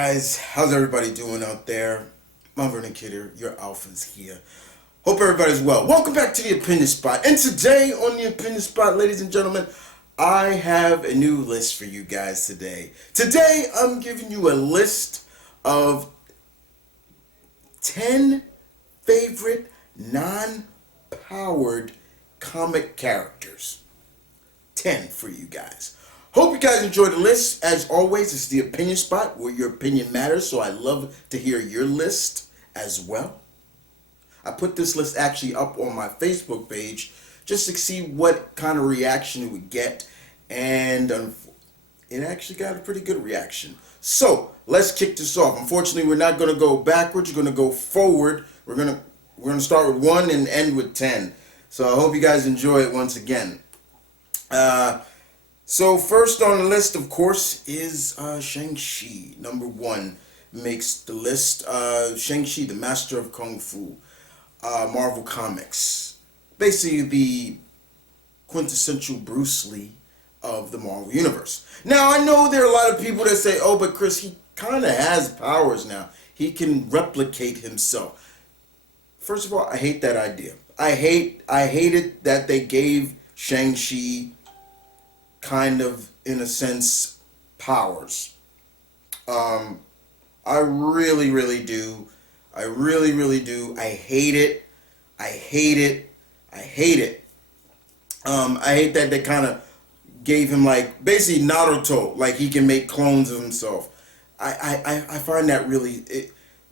guys, how's everybody doing out there? Vernon Kidder, your alphas here. Hope everybody's well. Welcome back to the Opinion Spot. And today on the Opinion Spot, ladies and gentlemen, I have a new list for you guys today. Today, I'm giving you a list of 10 favorite non-powered comic characters. 10 for you guys. Hope you guys enjoyed the list. As always, it's the Opinion Spot where your opinion matters, so I love to hear your list as well. I put this list actually up on my Facebook page just to see what kind of reaction it would get, and it actually got a pretty good reaction. So let's kick this off. Unfortunately, we're not going to go backwards. We're going to go forward. We're going to start with 1 and end with 10. So I hope you guys enjoy it once again. So first on the list, of course, is Shang-Chi. Number 1 makes the list. Shang-Chi, the Master of Kung Fu. Marvel Comics. Basically the quintessential Bruce Lee of the Marvel Universe. Now, I know there are a lot of people that say, oh, but Chris, he kind of has powers now. He can replicate himself. First of all, I hate that idea. I hated that they gave Shang-Chi kind of, in a sense, powers. I really, really do. I really, really do. I hate it. I hate it. I hate it. I hate that they kind of gave him, like, basically Naruto, like he can make clones of himself. I find that really,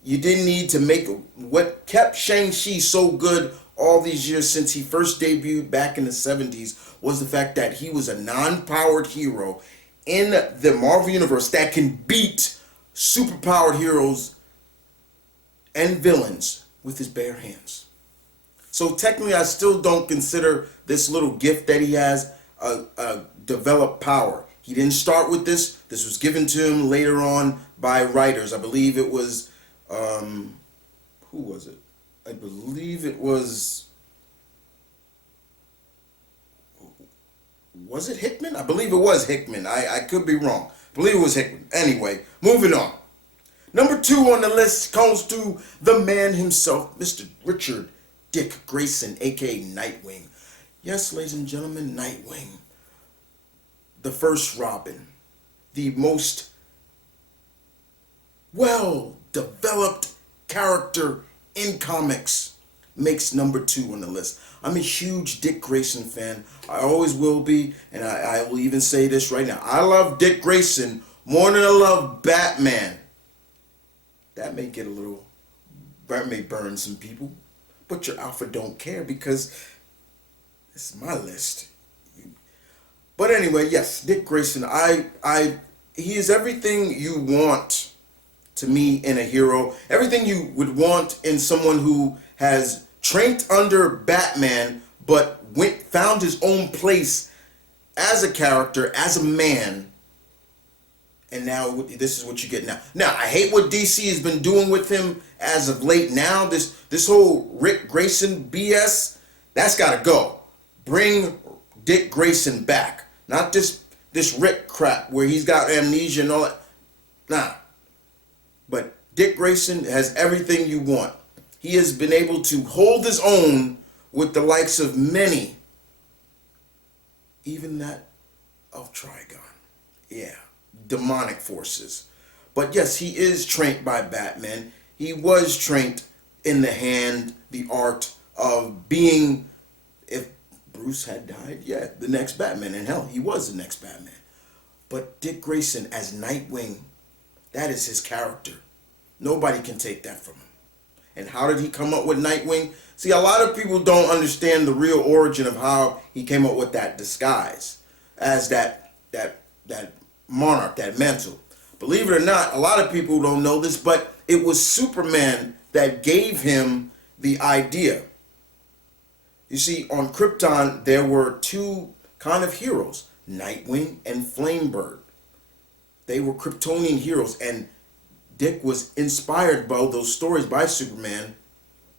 you didn't need to make, what kept Shang-Chi so good all these years since he first debuted back in the 70s was the fact that he was a non-powered hero in the Marvel Universe that can beat superpowered heroes and villains with his bare hands. So technically, I still don't consider this little gift that he has a developed power. He didn't start with this. This was given to him later on by writers. I believe it was, who was it? I believe it was it Hickman? I believe it was Hickman. I could be wrong. I believe it was Hickman. Anyway, moving on. Number 2 on the list comes to the man himself, Mr. Richard Dick Grayson, a.k.a. Nightwing. Yes, ladies and gentlemen, Nightwing. The first Robin. The most well-developed character in comics, makes number 2 on the list. I'm a huge Dick Grayson fan. I always will be, and I will even say this right now. I love Dick Grayson more than I love Batman. That may burn some people, but your alpha don't care because this is my list. But anyway, yes, Dick Grayson. He is everything you want to me in a hero. Everything you would want in someone who has trained under Batman, but found his own place as a character, as a man. And now this is what you get now. Now, I hate what DC has been doing with him as of late now. This whole Rick Grayson BS, that's got to go. Bring Dick Grayson back. Not this Rick crap where he's got amnesia and all that. Nah. But Dick Grayson has everything you want. He has been able to hold his own with the likes of many. Even that of Trigon. Yeah. Demonic forces. But yes, he is trained by Batman. He was trained in the art of being, if Bruce had died, yeah, the next Batman. And hell, he was the next Batman. But Dick Grayson as Nightwing, that is his character. Nobody can take that from him. And how did he come up with Nightwing? See, a lot of people don't understand the real origin of how he came up with that disguise as that monarch, that mantle. Believe it or not, a lot of people don't know this, but it was Superman that gave him the idea. You see, on Krypton, there were 2 kind of heroes, Nightwing and Flamebird. They were Kryptonian heroes, and Dick was inspired by those stories by Superman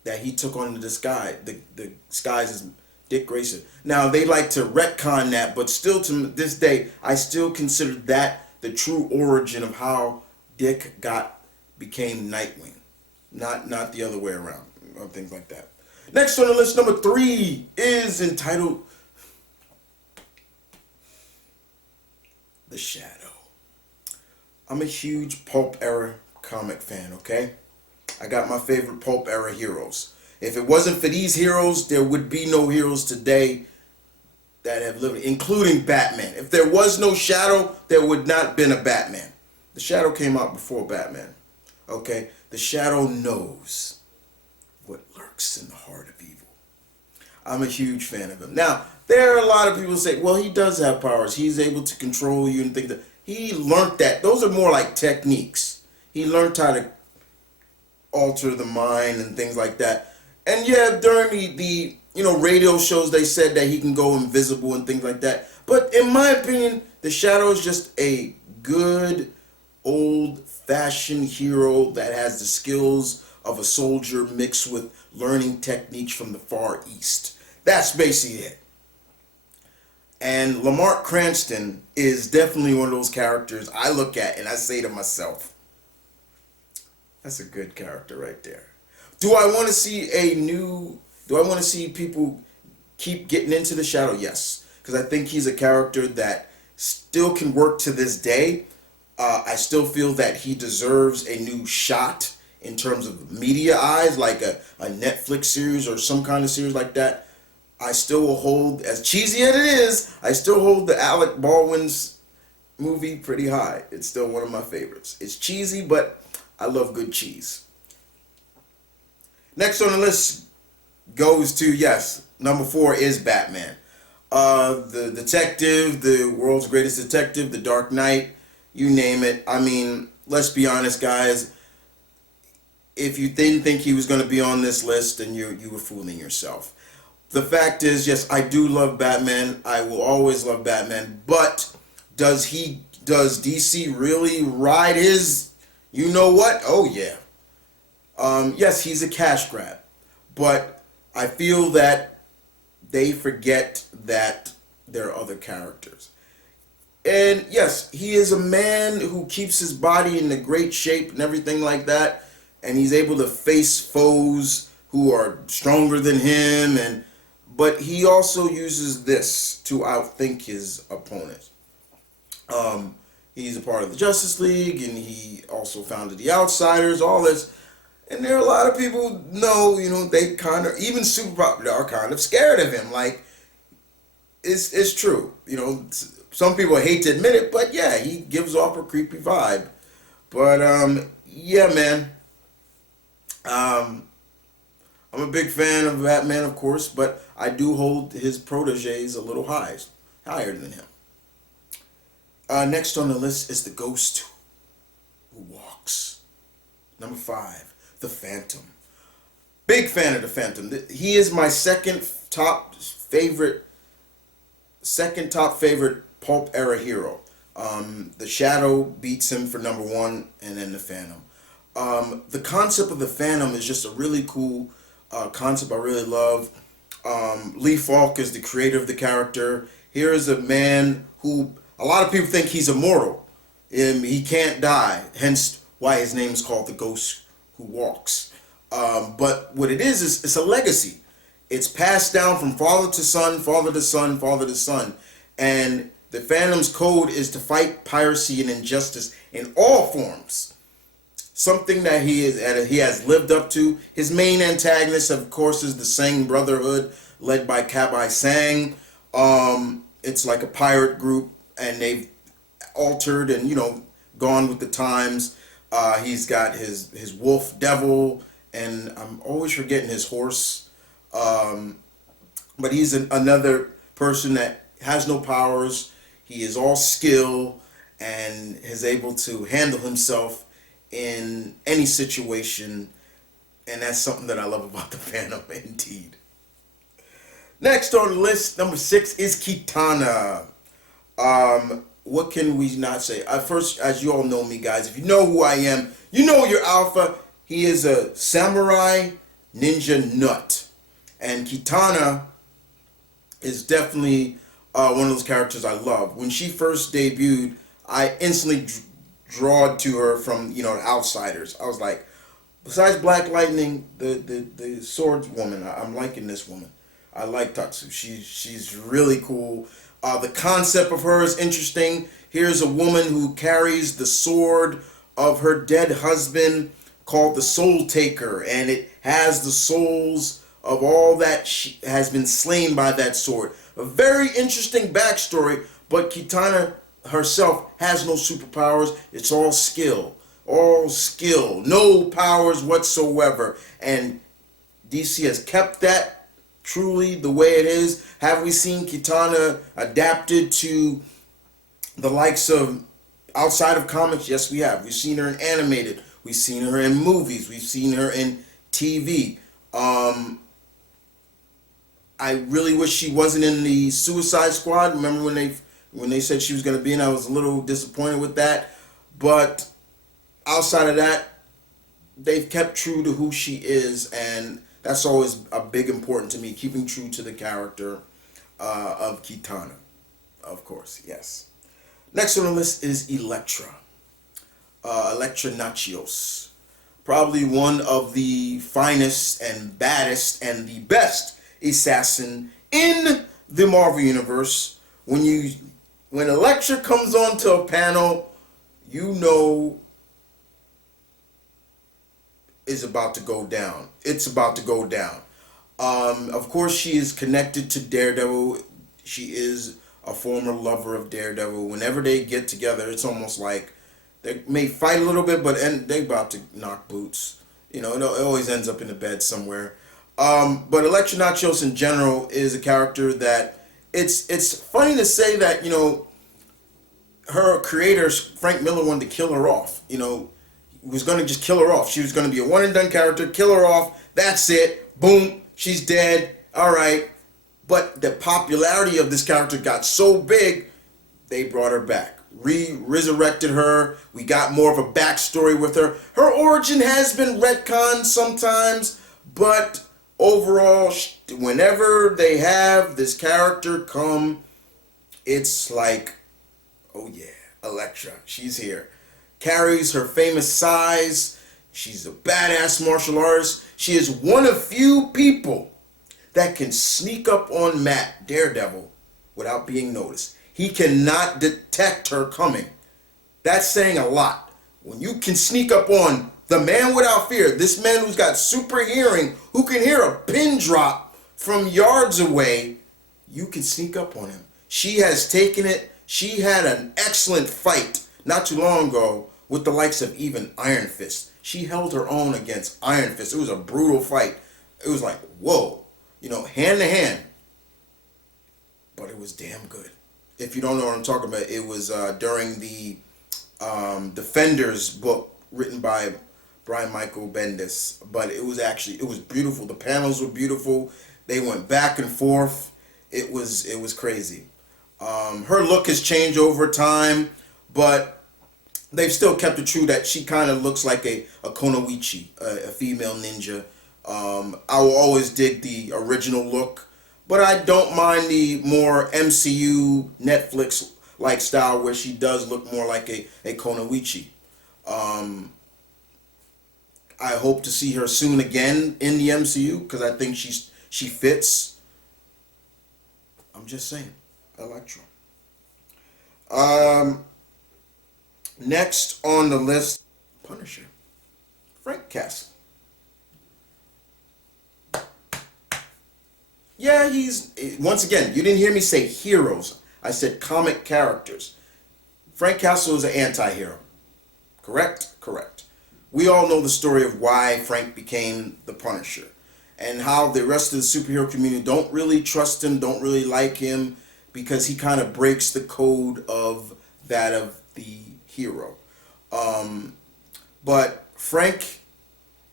that he took on the disguise as Dick Grayson. Now, they like to retcon that, but still to this day, I still consider that the true origin of how became Nightwing, not the other way around, or things like that. Next on the list, number 3 is entitled The Shadow. I'm a huge pulp era comic fan, okay? I got my favorite pulp era heroes. If it wasn't for these heroes, there would be no heroes today that have lived, including Batman. If there was no Shadow, there would not have been a Batman. The Shadow came out before Batman, okay? The Shadow knows what lurks in the heart of evil. I'm a huge fan of him. Now, there are a lot of people who say, well, he does have powers. He's able to control you and things that. He learned that. Those are more like techniques. He learned how to alter the mind and things like that. And yeah, during the radio shows, they said that he can go invisible and things like that. But in my opinion, the Shadow is just a good, old-fashioned hero that has the skills of a soldier mixed with learning techniques from the Far East. That's basically it. And Lamar Cranston is definitely one of those characters I look at and I say to myself, that's a good character right there. Do I want to see people keep getting into the Shadow? Yes. Because I think he's a character that still can work to this day. I still feel that he deserves a new shot in terms of media eyes, like a Netflix series or some kind of series like that. I still will hold, as cheesy as it is, I still hold the Alec Baldwin's movie pretty high. It's still one of my favorites. It's cheesy, but I love good cheese. Next on the list goes to, yes, number 4 is Batman. The detective, the world's greatest detective, the Dark Knight, you name it. I mean, let's be honest, guys. If you didn't think he was going to be on this list, then you were fooling yourself. The fact is, yes, I do love Batman. I will always love Batman. But does DC really ride his, you know what? Oh, yeah. Yes, he's a cash grab. But I feel that they forget that there are other characters. And yes, he is a man who keeps his body in a great shape and everything like that. And he's able to face foes who are stronger than him, but he also uses this to outthink his opponent. He's a part of the Justice League, and he also founded the Outsiders, all this. And there are a lot of people who know, they kind of, even superpower, are kind of scared of him. Like, it's true. Some people hate to admit it, but yeah, he gives off a creepy vibe. But, yeah, man. I'm a big fan of Batman, of course, but I do hold his proteges a little higher than him. Next on the list is the Ghost Who Walks. Number 5, the Phantom. Big fan of the Phantom. He is my second top favorite pulp era hero. The Shadow beats him for number 1, and then the Phantom. The concept of the Phantom is just a really cool concept I really love. Lee Falk is the creator of the character. Here is a man who a lot of people think he's immortal. He can't die, hence why his name is called the Ghost Who Walks. But what it is it's a legacy. It's passed down from father to son, father to son, father to son. And the Phantom's code is to fight piracy and injustice in all forms. Something that he has lived up to. His main antagonist, of course, is the Sang Brotherhood, led by Kabai Sang. It's like a pirate group, and they've altered and gone with the times. He's got his wolf devil, and I'm always forgetting his horse. But he's another person that has no powers. He is all skill and is able to handle himself in any situation, and that's something that I love about the Phantom, indeed. Next on the list, number 6 is Katana. What can we not say? First, as you all know me, guys, if you know who I am, you know your alpha. He is a samurai ninja nut, and Katana is definitely one of those characters I love. When she first debuted, I instantly drawn to her from the outsiders. I was like, besides Black Lightning, the swords woman, I'm liking this woman. I like Tatsu. She's really cool. The concept of her is interesting. Here's a woman who carries the sword of her dead husband, called the Soul Taker, and it has the souls of all that has been slain by that sword. A very interesting backstory, but Katana herself has no superpowers. It's all skill, no powers whatsoever, and DC has kept that truly the way it is. Have we seen Katana adapted to the likes of outside of comics? Yes, we have. We've seen her in animated. We've seen her in movies. We've seen her in TV. I really wish she wasn't in the Suicide Squad. Remember when they said she was going to be in? I was a little disappointed with that. But outside of that, they've kept true to who she is, and that's always a big important to me. Keeping true to the character of Katana, of course. Yes. Next on the list is Elektra. Elektra Nachios. Probably one of the finest and baddest and the best assassin in the Marvel Universe. When Elektra comes onto a panel, you know is about to go down. It's about to go down. Of course, she is connected to Daredevil. She is a former lover of Daredevil. Whenever they get together, it's almost like they may fight a little bit, but they about to knock boots. It always ends up in the bed somewhere. But Elektra Nachios in general is a character that it's funny to say that her creator Frank Miller wanted to kill her off. Was going to just kill her off. She was going to be a one and done character. Kill her off. That's it. Boom. She's dead. All right. But the popularity of this character got so big, they brought her back. Resurrected her. We got more of a backstory with her. Her origin has been retconned sometimes, but overall, whenever they have this character come, it's like, oh yeah, Elektra. She's here. Carries her famous size. She's a badass martial artist. She is one of few people that can sneak up on Matt, Daredevil, without being noticed. He cannot detect her coming. That's saying a lot. When you can sneak up on the man without fear, this man who's got super hearing, who can hear a pin drop from yards away, you can sneak up on him. She has taken it. She had an excellent fight not too long ago with the likes of even Iron Fist. She held her own against Iron Fist. It was a brutal fight. It was like, whoa, hand to hand. But it was damn good. If you don't know what I'm talking about, it was during the Defenders book written by Brian Michael Bendis. But it was beautiful. The panels were beautiful. They went back and forth. It was crazy. Her look has changed over time, but they've still kept it true that she kind of looks like a Konoichi, a female ninja. I will always dig the original look, but I don't mind the more MCU Netflix-like style where she does look more like a Konoichi. I hope to see her soon again in the MCU because I think she fits. I'm just saying, Elektra. Next on the list, Punisher, Frank Castle. Yeah, once again, you didn't hear me say heroes. I said comic characters. Frank Castle is an anti-hero. Correct? Correct. We all know the story of why Frank became the Punisher and how the rest of the superhero community don't really trust him, don't really like him because he kind of breaks the code of that of the hero. But Frank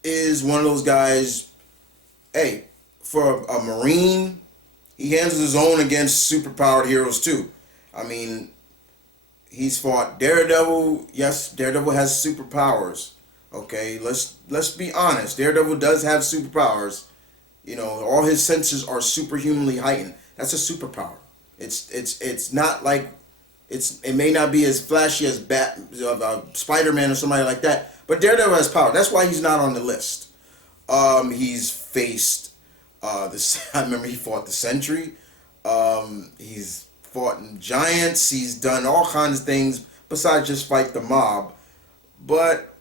is one of those guys, hey, for a Marine, he handles his own against superpowered heroes too. I mean, he's fought Daredevil. Yes, Daredevil has superpowers. Okay, let's be honest. Daredevil does have superpowers. All his senses are superhumanly heightened. That's a superpower. It's not like It may not be as flashy as Spider-Man or somebody like that, but Daredevil has power. That's why he's not on the list. He's faced this. I remember he fought the Sentry. He's fought in Giants. He's done all kinds of things besides just fight the mob. But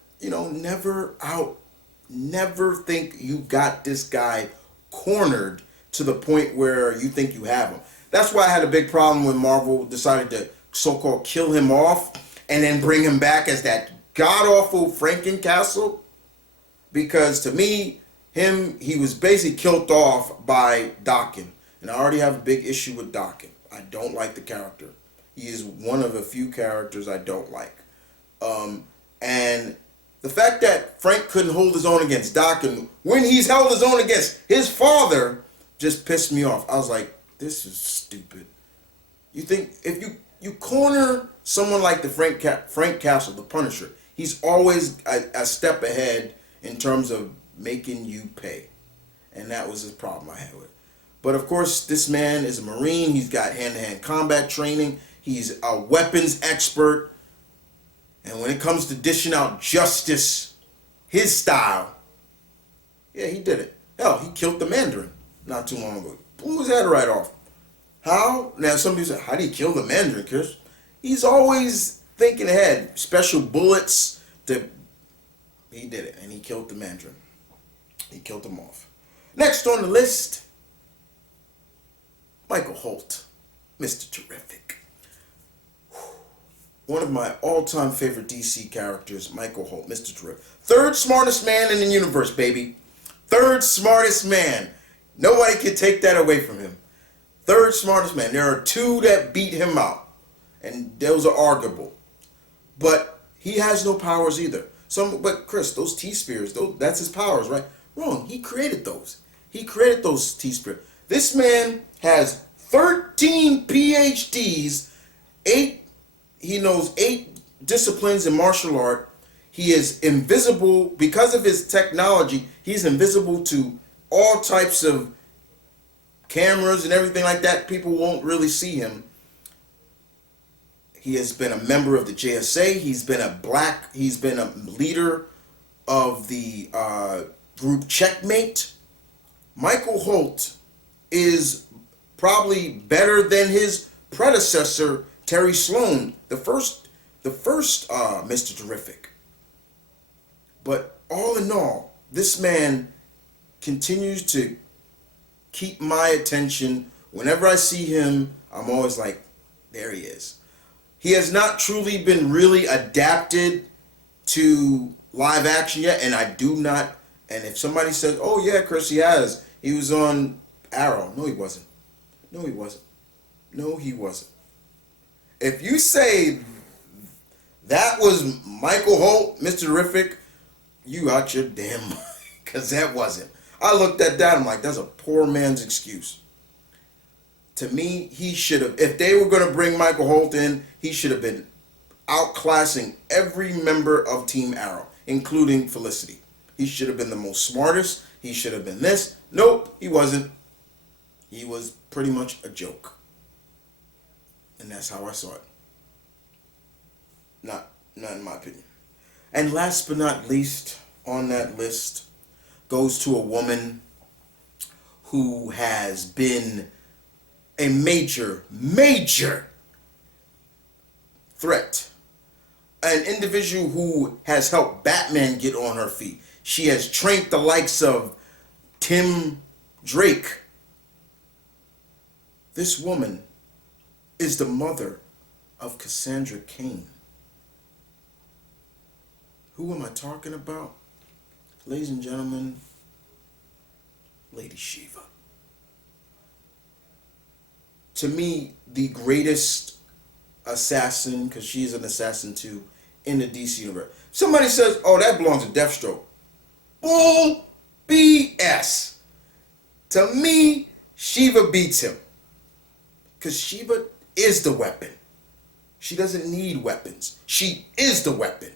never think you got this guy cornered to the point where you think you have him. That's why I had a big problem when Marvel decided to so-called kill him off and then bring him back as that god-awful Frankencastle. Because to me, he was basically killed off by Daken. And I already have a big issue with Daken. I don't like the character. He is one of a few characters I don't like. And the fact that Frank couldn't hold his own against Daken when he's held his own against his father just pissed me off. I was like, this is stupid. You think if you corner someone like the Frank Castle, the Punisher, he's always a step ahead in terms of making you pay. And that was his problem I had with it. But of course, this man is a Marine. He's got hand-to-hand combat training. He's a weapons expert. And when it comes to dishing out justice, his style, yeah, he did it. Hell, he killed the Mandarin not too long ago. Blew his head right off. How? Now, some people say, how do you kill the Mandarin, Chris? He's always thinking ahead. Special bullets. He did it, and he killed the Mandarin. He killed him off. Next on the list, Michael Holt, Mr. Terrific. One of my all-time favorite DC characters, Michael Holt, Mr. Terrific. Third smartest man in the universe, baby. Third smartest man. Nobody can take that away from him. Third smartest man. There are two that beat him out, and those are arguable. But he has no powers either. But Chris, those T-Spears, that's his powers, right? Wrong. He created those. He created those T-Spears. This man has 13 PhDs, he knows 8 disciplines in martial art. He is invisible. Because of his technology, he's invisible to all types of cameras and everything like that. People won't really see him. He has been a member of the JSA. He's been a leader of the group Checkmate. Michael Holt is probably better than his predecessor, Terry Sloan, the first Mr. Terrific. But all in all, this man continues to keep my attention. Whenever I see him, I'm always like, there he is. He has not truly been really adapted to live action yet, and I do not. And if somebody says, oh yeah, Chris, he has. He was on Arrow. No, he wasn't. No, he wasn't. No, he wasn't. If you say that was Michael Holt, Mr. Terrific, you out your damn mind. Because that wasn't. I looked at that, I'm like, that's a poor man's excuse. To me, he should have, if they were going to bring Michael Holt in, he should have been outclassing every member of Team Arrow, including Felicity. He should have been the most smartest. He should have been this. Nope, he wasn't. He was pretty much a joke. And that's how I saw it. Not in my opinion. And last but not least on that list goes to a woman who has been a major threat. An individual who has helped Batman get on her feet. She has trained the likes of Tim Drake. This woman is the mother of Cassandra Cain. Who am I talking about? Ladies and gentlemen, Lady Shiva. To me, the greatest assassin, because she's an assassin too, in the DC universe. Somebody says, oh, that belongs to Deathstroke. Bull BS. To me, Shiva beats him. Because Shiva is the weapon. She doesn't need weapons. She is the weapon.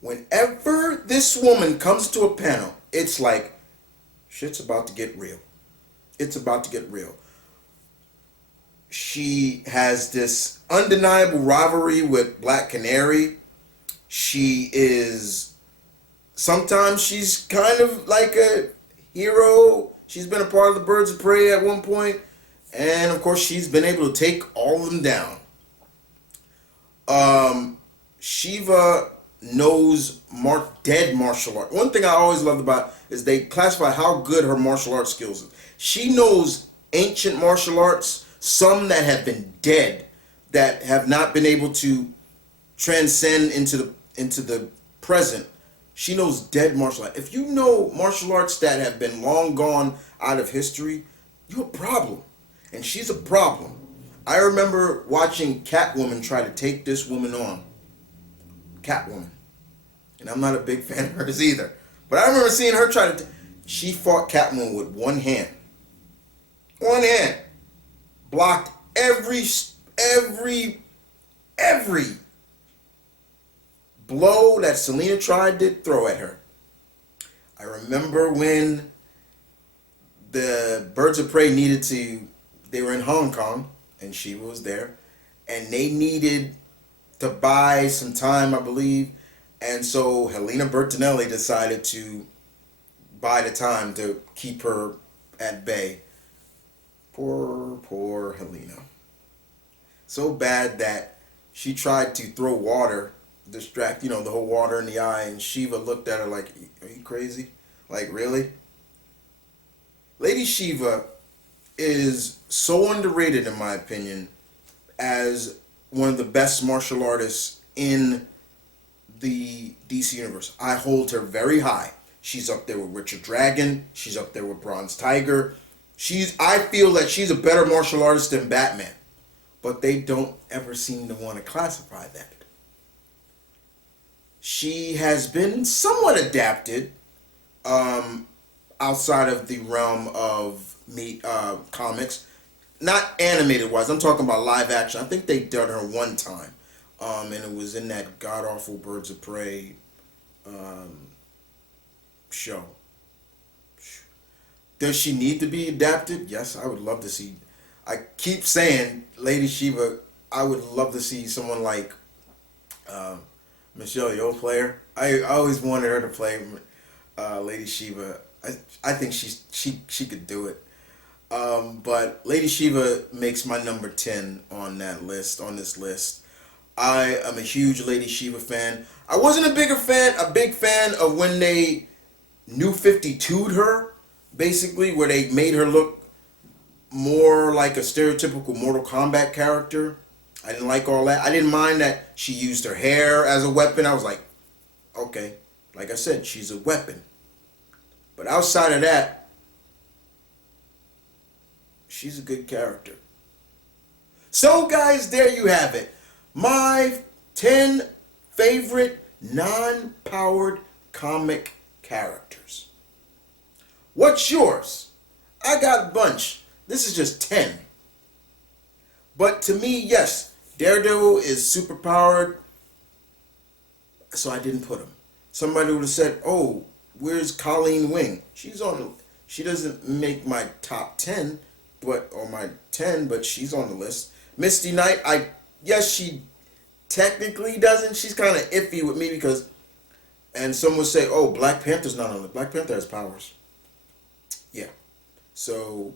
Whenever this woman comes to a panel, it's like, shit's about to get real. It's about to get real. She has this undeniable rivalry with Black Canary. She is sometimes she's kind of like a hero. She's been a part of the Birds of Prey at one point, and of course she's been able to take all of them down. Shiva knows dead martial art. One thing I always loved about is they classify how good her martial arts skills is. She knows ancient martial arts, some that have been dead, that have not been able to transcend into the present. She knows dead martial arts. If you know martial arts that have been long gone out of history, you're a problem. And she's a problem. I remember watching Catwoman try to take this woman on. Catwoman. And I'm not a big fan of hers either. But I remember seeing her try to... She fought Catwoman with one hand. One hand. Blocked every blow that Selena tried to throw at her. I remember when the Birds of Prey they were in Hong Kong, and she was there, and they needed to buy some time, I believe, and so Helena Bertinelli decided to buy the time to keep her at bay. Poor Helena. So bad that she tried to throw water, distract, the whole water in the eye, and Shiva looked at her like, are you crazy? Like, really? Lady Shiva is so underrated, in my opinion, as one of the best martial artists in the DC universe. I hold her very high. She's up there with Richard Dragon. She's up there with Bronze Tiger. I feel that she's a better martial artist than Batman. But they don't ever seem to want to classify that. She has been somewhat adapted outside of the realm of comics. Not animated wise. I'm talking about live action. I think they done her one time. And it was in that god awful Birds of Prey show. Does she need to be adapted? Yes, I would love to see. I keep saying Lady Shiva. I would love to see someone like Michelle Yeoh play her. I always wanted her to play Lady Shiva. I think she could do it. But Lady Shiva makes my number 10 on this list. I am a huge Lady Shiva fan. I wasn't a big fan of when they New 52'd her, basically, where they made her look more like a stereotypical Mortal Kombat character. I didn't like all that. I didn't mind that she used her hair as a weapon. I was like, okay, like I said, she's a weapon. But outside of that, she's a good character. So, guys, there you have it. My 10 favorite non-powered comic characters. What's yours? I got a bunch. This is just 10. But to me, yes, Daredevil is super powered, so I didn't put him. Somebody would have said, oh, where's Colleen Wing? She doesn't make my top 10, or my 10, but she's on the list. Misty Knight, yes, she technically doesn't. She's kind of iffy with me and some would say, oh, Black Panther's not on the list. Black Panther has powers. Yeah. So,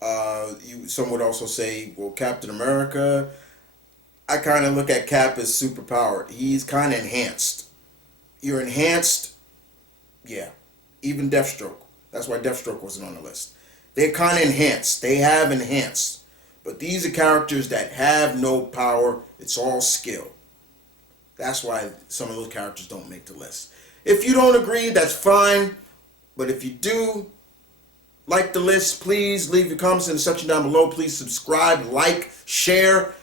some would also say, well, Captain America, I kind of look at Cap as super powered. He's kind of enhanced. You're enhanced, yeah. Even Deathstroke. That's why Deathstroke wasn't on the list. They're kind of enhanced. They have enhanced. But these are characters that have no power. It's all skill. That's why some of those characters don't make the list. If you don't agree, that's fine. But if you do like the list, please leave your comments in the section down below. Please subscribe, like, share.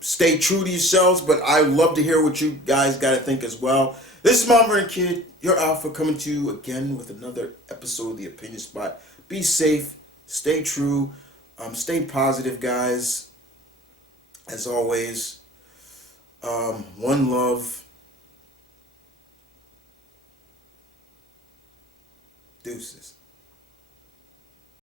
Stay true to yourselves. But I love to hear what you guys got to think as well. This is Mom and Kid, your Alpha, coming to you again with another episode of The Opinion Spot. Be safe. Stay true. Stay positive, guys. As always. One love. Deuces.